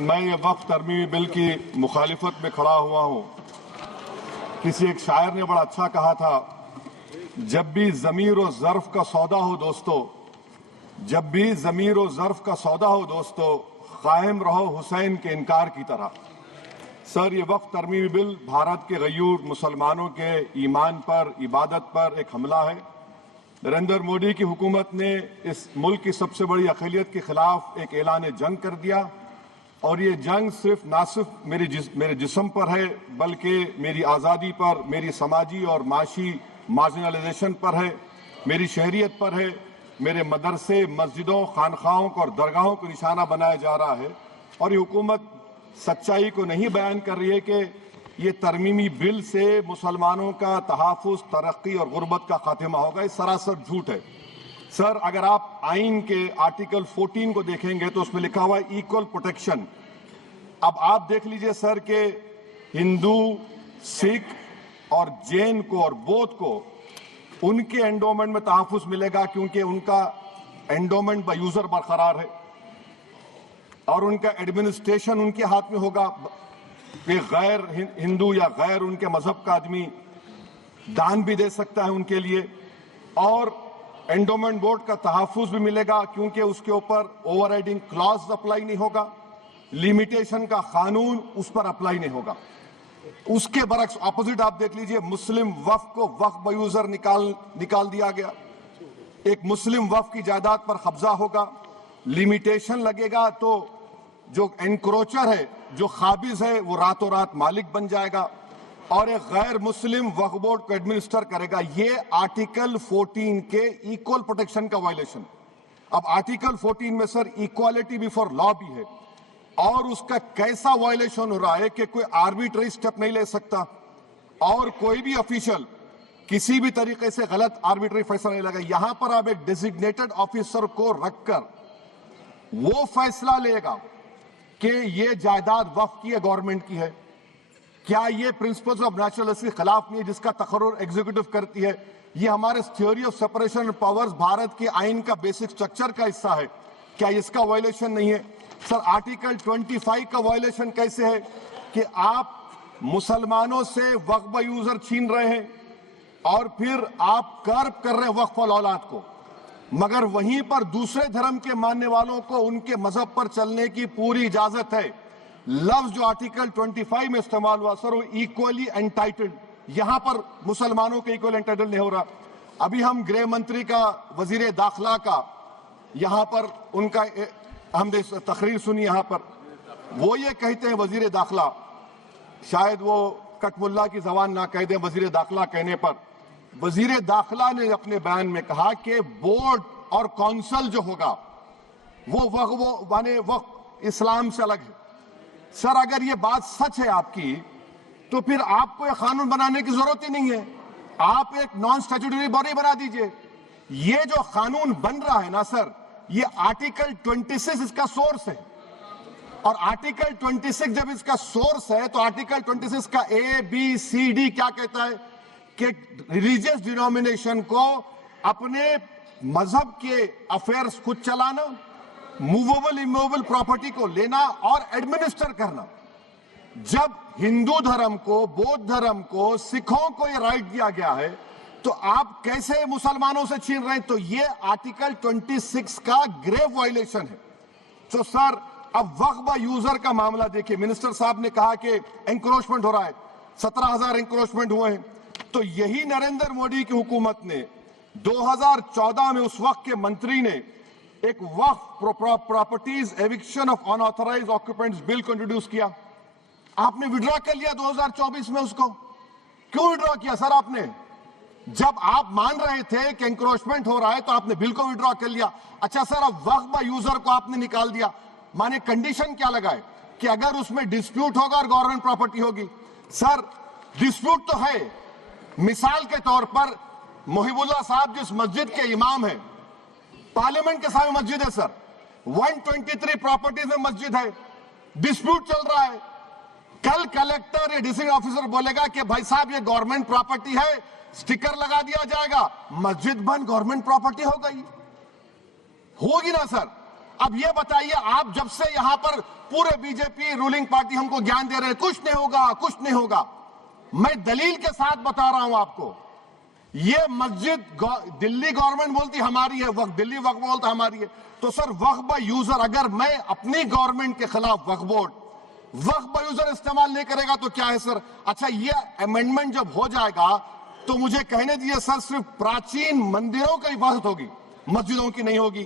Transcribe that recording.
میں یہ وقف ترمیمی بل کی مخالفت میں کھڑا ہوا ہوں۔ کسی ایک شاعر نے بڑا اچھا کہا تھا، جب بھی ضمیر و ظرف کا سودا ہو دوستو، جب بھی ضمیر و ظرف کا سودا ہو دوستو، قائم رہو حسین کے انکار کی طرح۔ سر، یہ وقف ترمیمی بل بھارت کے غیور مسلمانوں کے ایمان پر، عبادت پر ایک حملہ ہے۔ نریندر مودی کی حکومت نے اس ملک کی سب سے بڑی اقلیت کے خلاف ایک اعلان جنگ کر دیا، اور یہ جنگ نہ صرف میرے جسم پر ہے بلکہ میری آزادی پر، میری سماجی اور معاشی مارجنلائزیشن پر ہے، میری شہریت پر ہے، میرے مدرسے، مسجدوں، خانقاہوں اور درگاہوں کو نشانہ بنایا جا رہا ہے۔ اور یہ حکومت سچائی کو نہیں بیان کر رہی ہے کہ یہ ترمیمی بل سے مسلمانوں کا تحفظ، ترقی اور غربت کا خاتمہ ہوگا۔ یہ سراسر جھوٹ ہے۔ سر، اگر آپ آئین کے آرٹیکل 14 کو دیکھیں گے تو اس میں لکھا ہوا ہے ایکول پروٹیکشن۔ اب آپ دیکھ لیجئے سر کہ ہندو، سکھ اور جین کو اور بودھ کو ان کے انڈومنٹ میں تحفظ ملے گا، کیونکہ ان کا انڈومنٹ با یوزر برقرار ہے اور ان کا ایڈمنسٹریشن ان کے ہاتھ میں ہوگا کہ غیر ہندو یا غیر ان کے مذہب کا آدمی دان بھی دے سکتا ہے ان کے لیے، اور انڈومنٹ بورڈ کا تحفظ بھی ملے گا کیونکہ اس کے اوپر اوور رائڈنگ کلاز اپلائی نہیں ہوگا، لیمیٹیشن کا قانون اس پر اپلائی نہیں ہوگا۔ اس کے برعکس اپوزٹ آپ دیکھ لیجئے، مسلم وقف کو وقف با یوزر نکال دیا گیا۔ ایک مسلم وقف کی جائیداد پر قبضہ ہوگا، لیمیٹیشن لگے گا تو جو انکروچر ہے، جو قابض ہے، وہ راتوں رات مالک بن جائے گا اور ایک غیر مسلم وقف بورڈ کو ایڈمنسٹر کرے گا۔ یہ آرٹیکل 14 کے ایکول پروٹیکشن کا وائلیشن۔ اب آرٹیکل 14 میں سر ایکوالٹی بیفور لا بھی ہے، اور اس کا کیسا وائلیشن ہو رہا ہے کہ کوئی آربیٹری سٹیپ نہیں لے سکتا اور کوئی بھی افیشل کسی بھی طریقے سے غلط آربیٹری فیصلہ نہیں لگا۔ یہاں پر آپ ایک ڈیزگنیٹڈ آفیسر کو رکھ کر وہ فیصلہ لے گا کہ یہ جائیداد وقف کی ہے، گورنمنٹ کی ہے۔ کیا یہ پرنسپلز آف نیچرلسٹ کے خلاف نہیں ہے جس کا تقرر ایگزیکٹو کرتی ہے؟ یہ ہمارے theory of separation of powers Bharat کے آئین کا بیسک سٹرکچر کا حصہ ہے، کیا اس کا وائلیشن نہیں ہے؟ سر، آرٹیکل 25 کا وائلیشن کیسے ہے کہ آپ مسلمانوں سے وقف با یوزر چھین رہے ہیں اور پھر آپ کرب کر رہے ہیں وقف الاولاد کو، مگر وہیں پر دوسرے دھرم کے ماننے والوں کو ان کے مذہب پر چلنے کی پوری اجازت ہے۔ لفظ جو آرٹیکل 25 میں استعمال ہوا سر، وہ ایکولی انٹائٹلڈ، یہاں پر مسلمانوں کے ایکولی انٹائٹلڈ نہیں ہو رہا۔ ابھی ہم گرہ منتری کا، وزیر داخلہ کا، یہاں پر ان کا ہم نے تقریر سنی، یہاں پر وہ یہ کہتے ہیں وزیر داخلہ، شاید وہ کٹ ملا کی زبان نہ کہہ دیں وزیر داخلہ کہنے پر، وزیر داخلہ نے اپنے بیان میں کہا کہ بورڈ اور کونسل جو ہوگا وہ وقف اسلام سے الگ ہے۔ سر، اگر یہ بات سچ ہے آپ کی تو پھر آپ کو ایک قانون بنانے کی ضرورت ہی نہیں ہے، آپ ایک نان اسٹیچوٹری باڈی بنا دیجئے۔ یہ جو قانون بن رہا ہے نا سر، یہ آرٹیکل 26 اس کا سورس ہے، اور آرٹیکل 26 جب اس کا سورس ہے تو آرٹیکل 26 کا ABCD کیا کہتا ہے کہ ریلیجیس ڈینومینیشن کو اپنے مذہب کے افیئرز خود چلانا، موویبل اموویبل پراپرٹی کو لینا اور ایڈمنسٹر کرنا۔ جب ہندو دھرم کو، بودھ دھرم کو، سکھوں کو یہ رائٹ دیا گیا ہے تو آپ کیسے مسلمانوں سے چھین رہے ہیں؟ تو یہ آرٹیکل 26 کا گریو وائلیشن ہے۔ تو سر، اب وقف با یوزر کا معاملہ دیکھیں، منسٹر صاحب نے کہا کہ انکروچمنٹ ہو رہا ہے، 17,000 انکروچمنٹ ہوئے ہیں، تو یہی نریندر مودی کی حکومت نے 2014 میں اس وقت کے منتری نے ایک Waqf properties eviction of unauthorised occupants bill کو انٹروڈیوس کیا۔ آپ نے وڈرا کر لیا 2024 میں اس کو۔ کیوں وڈرا کیا سر آپ نے؟ جب آپ مان رہے تھے کہ انکروچمنٹ ہو رہا ہے تو آپ نے بل کو وڈرا کر لیا۔ اچھا سر، اب وقف با یوزر کو آپ نے نکال دیا، مانے کنڈیشن کیا لگائے کہ اگر اس میں ڈسپیوٹ ہوگا اور گورنمنٹ پراپرٹی ہوگی۔ سر، ڈسپیوٹ تو ہے، مثال کے طور پر محب اللہ صاحب جس مسجد کے امام ہیں، پارلیمنٹ کے سامنے مسجد ہے سر، 123 پراپرٹیز میں مسجد ہے، ڈسپیوٹ چل رہا ہے۔ کل کلیکٹر یا ڈسٹرکٹ آفیسر بولے گا کہ بھائی صاحب یہ گورنمنٹ پراپرٹی ہے، سٹیکر لگا دیا جائے گا، مسجد بند، گورنمنٹ پراپرٹی ہو گئی، ہوگی نا سر؟ اب یہ بتائیے آپ جب سے یہاں پر پورے بی جے پی رولنگ پارٹی ہم کو گیان دے رہے ہیں کچھ نہیں ہوگا کچھ نہیں ہوگا، میں دلیل کے ساتھ بتا رہا ہوں آپ کو، یہ مسجد دلی گورنمنٹ بولتی ہماری ہے، وقف دلی وقف بولتا ہماری ہے، تو سر وقف با یوزر اگر میں اپنی گورنمنٹ کے خلاف وقف بورڈ وقف با یوزر استعمال نہیں کرے گا تو کیا ہے سر؟ اچھا یہ امینڈمنٹ جب ہو جائے گا تو مجھے کہنے دیجیے سر صرف پراچین مندروں کی وقف ہوگی، مسجدوں کی نہیں ہوگی۔